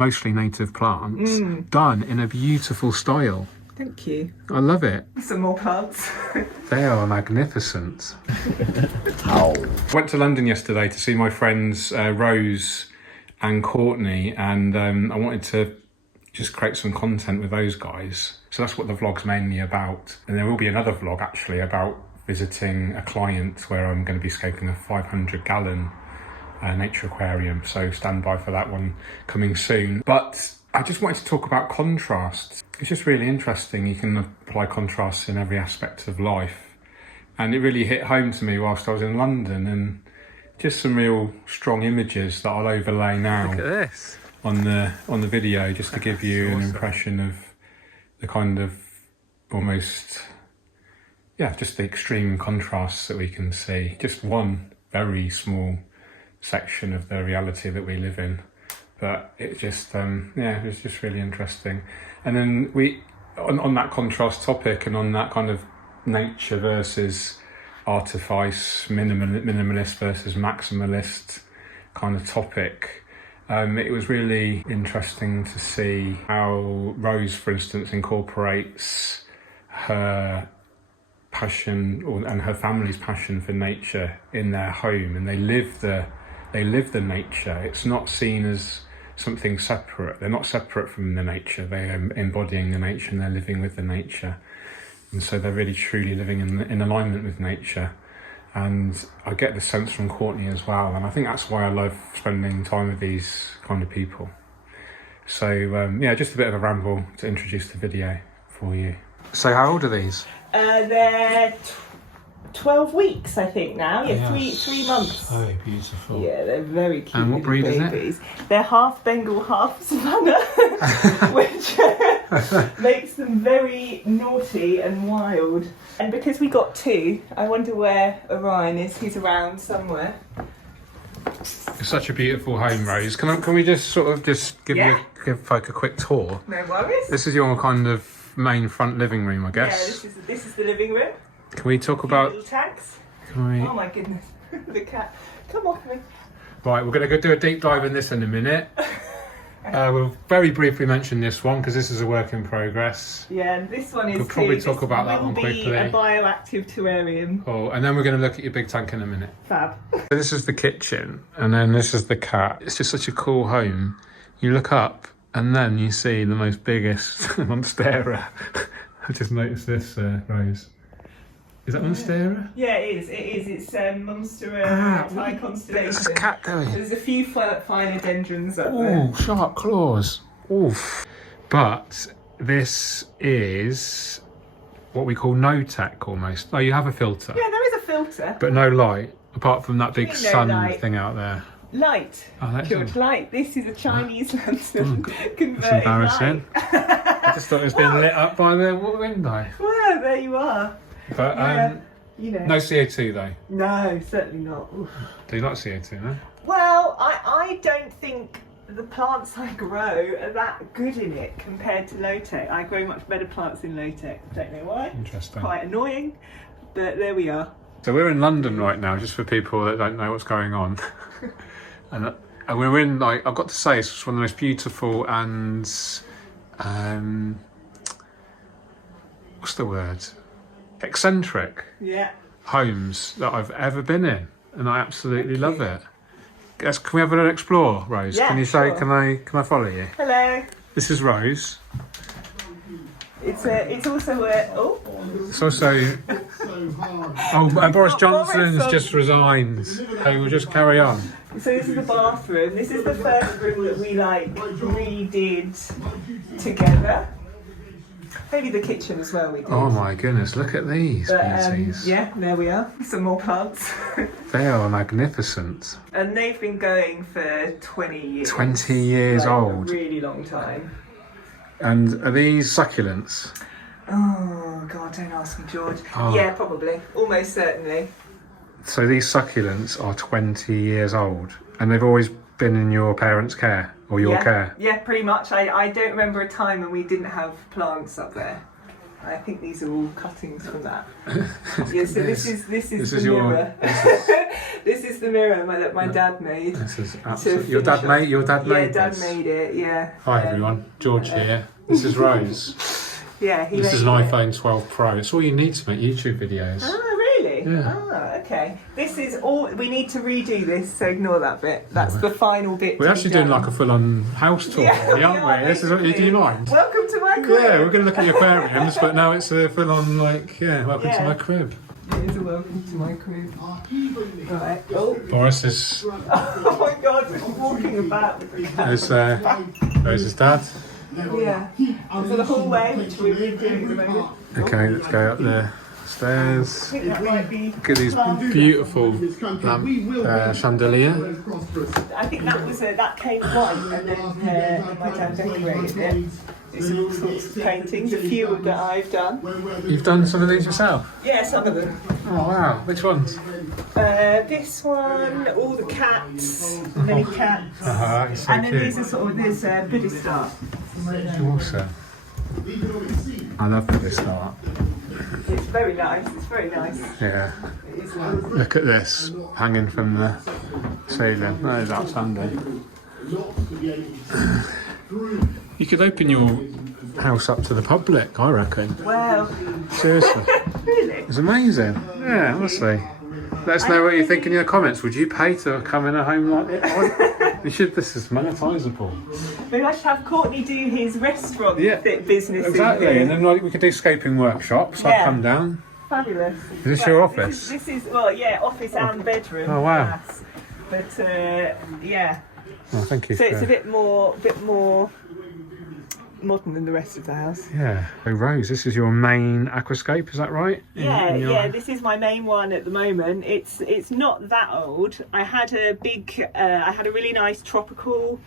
mostly native plants, done in a beautiful style. Thank you. I love it. Some more plants. They are magnificent. Went to London yesterday to see my friends Rose and Courtney, and I wanted to just create some content with those guys. So that's what the vlog's mainly about. And there will be another vlog actually about visiting a client where I'm going to be scoping a 500-gallon nature aquarium. So stand by for that one coming soon. But I just wanted to talk about contrast. It's just really interesting. You can apply contrasts in every aspect of life. And it really hit home to me whilst I was in London, and just some real strong images that I'll overlay now. Look at this. On the video, just to give you an impression of the kind of almost, yeah, just the extreme contrasts that we can see. Just one very small section of the reality that we live in. But it just, yeah, it was just really interesting. And then we, on that contrast topic and on that kind of nature versus artifice, minimalist versus maximalist kind of topic, it was really interesting to see how Rose, for instance, incorporates her passion and her family's passion for nature in their home, and they live the nature. It's not seen as something separate. They're not separate from the nature. They are embodying the nature and they're living with the nature. And so they're really truly living in alignment with nature. And I get the sense from Courtney as well. And I think that's why I love spending time with these kind of people. So yeah, just a bit of a ramble to introduce the video for you. So how old are these? They're 12 weeks, I think now. Yeah, three months. So beautiful. Yeah, they're very cute. And what breed babies. is it? They're half Bengal, half Savannah, which makes them very naughty and wild. And because we got two, I wonder where Orion is. He's around somewhere. It's such a beautiful home, Rose. Can we just sort of give folk a quick tour? No worries. This is your kind of main front living room, I guess. Yeah, this is the living room. Can we talk about little tanks? Oh my goodness, the cat! Come off me. Right, we're going to go do a deep dive in this in a minute. We'll very briefly mention this one because this is a work in progress. Yeah, and this one is. We'll probably talk about that one quickly. A bioactive terrarium. Oh, and then we're going to look at your big tank in a minute. Fab. So this is the kitchen, and then this is the cat. It's just such a cool home. You look up, and then you see the most biggest monstera. I just noticed this, Rose. Is that monstera? Yeah, it is. It's Monstera Thai constellation. What's this cat doing? There's a few philodendrons up there. Oh, sharp claws. Oof. But this is what we call no-tech almost. Oh, you have a filter. Yeah, there is a filter. But no light, apart from that big sun light. Thing out there. Light. Oh, that's George, light. This is a Chinese lantern. That's embarrassing. I just thought it was being lit up by the window. Well, there you are. But you know. No CO2 though. No, certainly not. Oof. Do you like CO2, no? Well, I don't think the plants I grow are that good in it compared to low-tech. I grow much better plants in low-tech. Don't know why. Interesting. Quite annoying, but there we are. So we're in London right now, just for people that don't know what's going on. and we're in, like, I've got to say, it's one of the most beautiful and what's the word? Eccentric homes that I've ever been in, and I absolutely love it. Can we have an explore, Rose? Yeah, can you say? Sure. Can I follow you? Hello. This is Rose. It's also It's also Boris Johnson's just resigned. So we'll just carry on. So this is the bathroom. This is the first room that we redid together. Maybe the kitchen as well we did. Oh my goodness, look at these beauties. Yeah, there we are. Some more plants. They are magnificent. And they've been going for 20 years. 20 years old. A really long time. And are these succulents? Oh God, don't ask me, George. Oh. Yeah, probably. Almost certainly. So these succulents are 20 years old, and they've always been in your parents' care, or your care? Yeah, pretty much. I don't remember a time when we didn't have plants up there. I think these are all cuttings from that. Yeah, so this is the your mirror. This is the mirror that my dad made. This is absolutely your dad made. Your dad made Dad this. made it. Yeah. Hi everyone, George here. This is Rose. Yeah, this is an iPhone 12 Pro. It's all you need to make YouTube videos. Oh, really? Yeah. Oh, okay. This is all. We need to redo this, so ignore that bit. That's the final bit. We're actually doing like a full-on house tour, aren't we? This is, do you mind? Welcome to my crib. Yeah, we're going to look at the aquariums, but now it's a full-on welcome to my crib. It is a welcome to my crib. Right. Oh. Boris is. Oh my God, we're walking about. There's Rose's dad. Yeah. So the hallway, which we're doing at the moment. Okay, let's go up the stairs. I think that might be. Look at these beautiful chandelier. I think that came white, and then my dad decorated it. There's all sorts of paintings, a few that I've done. You've done some of these yourself? Yeah, some of them. Oh wow, which ones? This one, all the cats, many cats. So and then cute. these are sort of this Buddhist art. Awesome. I love Buddhist art. It's very nice, it's very nice. Yeah. It is nice. Look at this, hanging from the ceiling. That is outstanding. You could open your house up to the public, I reckon. Wow. Seriously. Really? It's amazing. Yeah, honestly. Let us know what you think in your comments. Would you pay to come in a home like this? You should. This is monetisable. Maybe I should have Courtney do his restaurant business. Exactly, in here. and then we could do scaping workshops. I'll come down. Fabulous. Is this your office? This is office and bedroom. Oh wow. Yes. But yeah. Oh, thank you. So it's a bit more modern than the rest of the house. Yeah. So Rose, this is your main aquascape, is that right? Yeah. This is my main one at the moment. It's not that old. I had a really nice tropical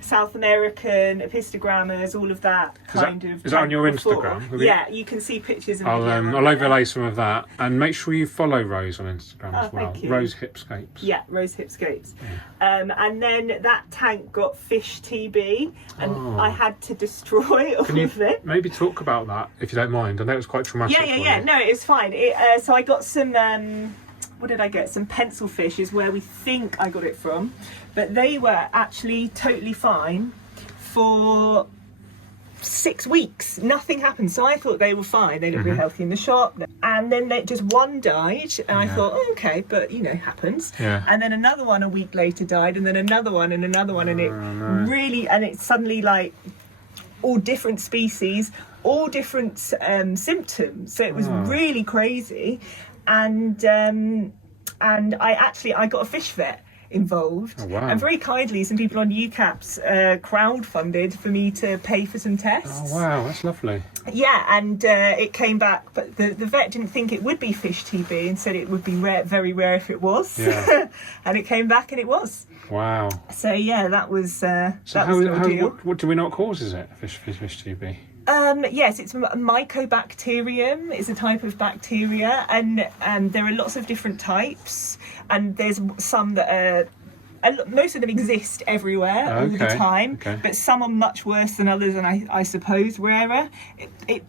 South American epistogrammers, all of that Is that on your Instagram? Yeah, you can see pictures of I'll overlay some of that, and make sure you follow Rose on Instagram as well. Thank you. Rose Hipscapes. Yeah, Rose Hipscapes. Yeah. And then that tank got fish TB, and I had to destroy all of it. Maybe talk about that if you don't mind. I know it was quite traumatic. Yeah. No, it's fine. So I got some. What did I get? Some pencil fish is where we think I got it from, but they were actually totally fine for 6 weeks. Nothing happened, so I thought they were fine. They looked really healthy in the shop, and then just one died, and I thought, oh, okay, but happens. Yeah. And then another one a week later died, and then another one, and another one, and it's suddenly like all different species, all different symptoms. So it was really crazy. And I got a fish vet involved, and very kindly some people on UCAPS crowdfunded for me to pay for some tests. Oh wow, that's lovely. Yeah, and it came back, but the vet didn't think it would be fish TB and said it would be rare, very rare if it was. Yeah. And it came back and it was. Wow. So yeah, that was that was the deal. What do we know what causes it? Fish TB. Yes, it's Mycobacterium is a type of bacteria, and there are lots of different types, and there's some that are, most of them exist everywhere all the time, but some are much worse than others, and I suppose rarer. They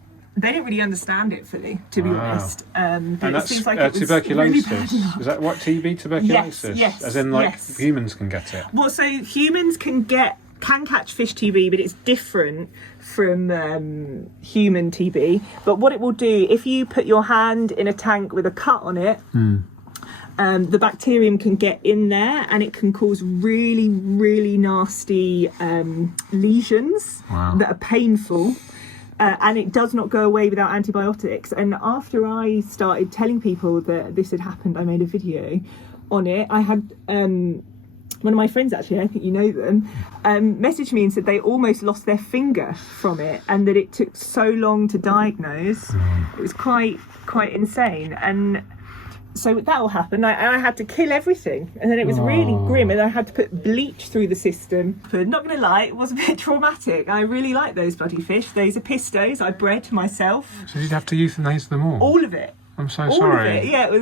don't really understand it fully, to be honest. But and that's it seems like tuberculosis. Really is that what TB? Tuberculosis? Yes. As in, humans can get it. Well, so humans can catch fish TB, but it's different from human TB. But what it will do, if you put your hand in a tank with a cut on it, the bacterium can get in there, and it can cause really, really nasty lesions that are painful. And it does not go away without antibiotics. And after I started telling people that this had happened, I made a video on it. I had one of my friends, actually, I think you know them, messaged me and said they almost lost their finger from it, and that it took so long to diagnose. It was quite insane. And so that all happened. I had to kill everything, and then it was really grim, and I had to put bleach through the system. But not gonna lie, it was a bit traumatic. I really like those bloody fish. Those are pistos I bred myself. So did you have to euthanize them all? All of it. I'm so all sorry. Of it. Yeah, it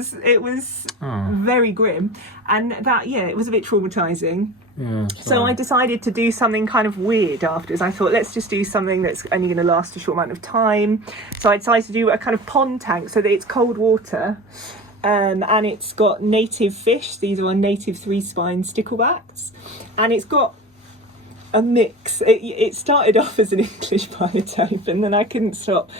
was very grim, and that it was a bit traumatizing. Yeah. So I decided to do something kind of weird afterwards. I thought, let's just do something that's only going to last a short amount of time. So I decided to do a kind of pond tank so that it's cold water. And it's got native fish. These are our native 3-spine sticklebacks. And it's got a mix. It started off as an English biotope, and then I couldn't stop.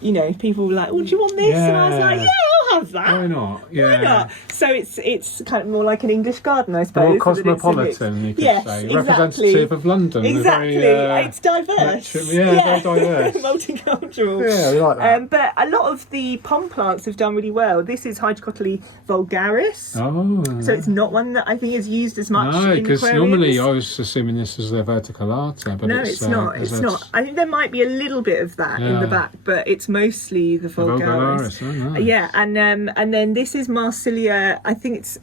You know, people were like, "Oh, do you want this?" Yeah. And I was like, "Yeah, I'll have that. Why not? Yeah. Why not?" So it's kind of more like an English garden, I suppose. More cosmopolitan, you could say. Exactly. Representative of London. Exactly. Very, it's diverse. very diverse. Multicultural. Yeah, we like that. But a lot of the pond plants have done really well. This is Hydrocotyl vulgaris. Oh. So it's not one that I think is used as much No, in because aquariums. normally I was assuming this was their verticillata, but No, it's not. It's not. I think there might be a little bit of that in the back, but it's mostly the vulgaris. Oh, nice. Yeah, and then this is Marsilia. I think it's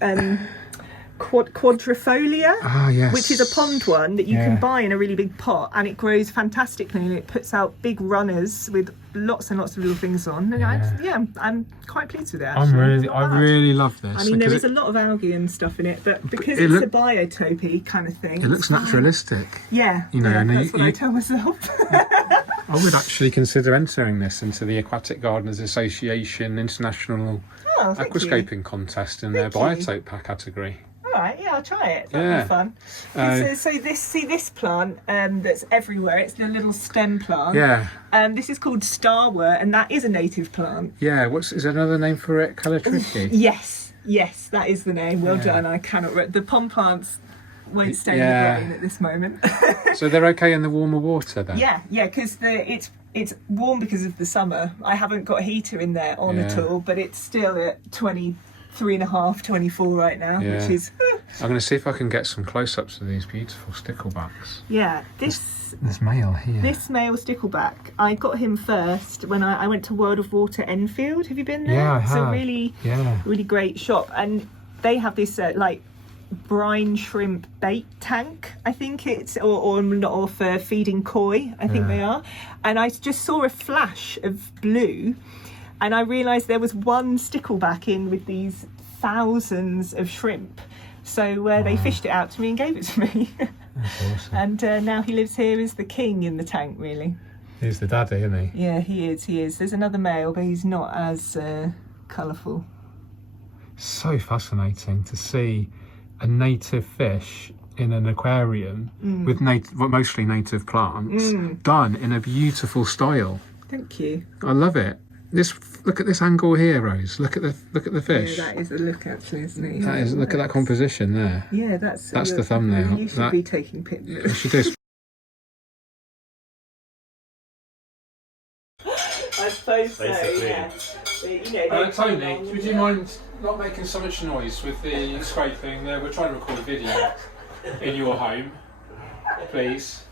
quadrifolia, yes. which is a pond one that you can buy in a really big pot, and it grows fantastically, and it puts out big runners with lots and lots of little things on. And I'm quite pleased with it. Actually. I really love this. I mean, there is a lot of algae and stuff in it, but because it's a biotope kind of thing, it looks naturalistic. Yeah, you know, and that's what I tell myself. I would actually consider entering this into the Aquatic Gardeners Association International Aquascaping Contest in their Biotope category. All right, yeah, I'll try it. That'll be fun. So this plant that's everywhere. It's the little stem plant. Yeah. This is called starwort, and that is a native plant. Yeah. Is there another name for it? Calatricki? Yes, that is the name. Well done. I cannot. The pond plants won't stay in the brain at this moment. So they're okay in the warmer water then? Yeah, because it's warm because of the summer. I haven't got a heater in there on at all, but it's still at 23.5, 24 right now, which is... I'm going to see if I can get some close-ups of these beautiful sticklebacks. Yeah, this male here. This male stickleback, I got him first when I went to World of Water Enfield. Have you been there? Yeah, I have. It's a really great shop, and they have this brine shrimp bait tank, I think it's, or for feeding koi, I think they are. And I just saw a flash of blue, and I realised there was one stickleback in with these thousands of shrimp. So they fished it out to me and gave it to me. That's awesome. And now he lives here as the king in the tank, really. He's the daddy, isn't he? Yeah, he is. There's another male, but he's not as colourful. So fascinating to see a native fish in an aquarium with mostly native plants done in a beautiful style. Thank you. I love it. Look at this angle here, Rose. Look at the fish. Yeah, that is a look, actually, isn't it? That is. Look at that composition there. Yeah, that's the thumbnail. You should be taking pictures. She does. I suppose so. Yeah. But, Tony, would you mind not making so much noise with the scraping? We're trying to record a video in your home, please.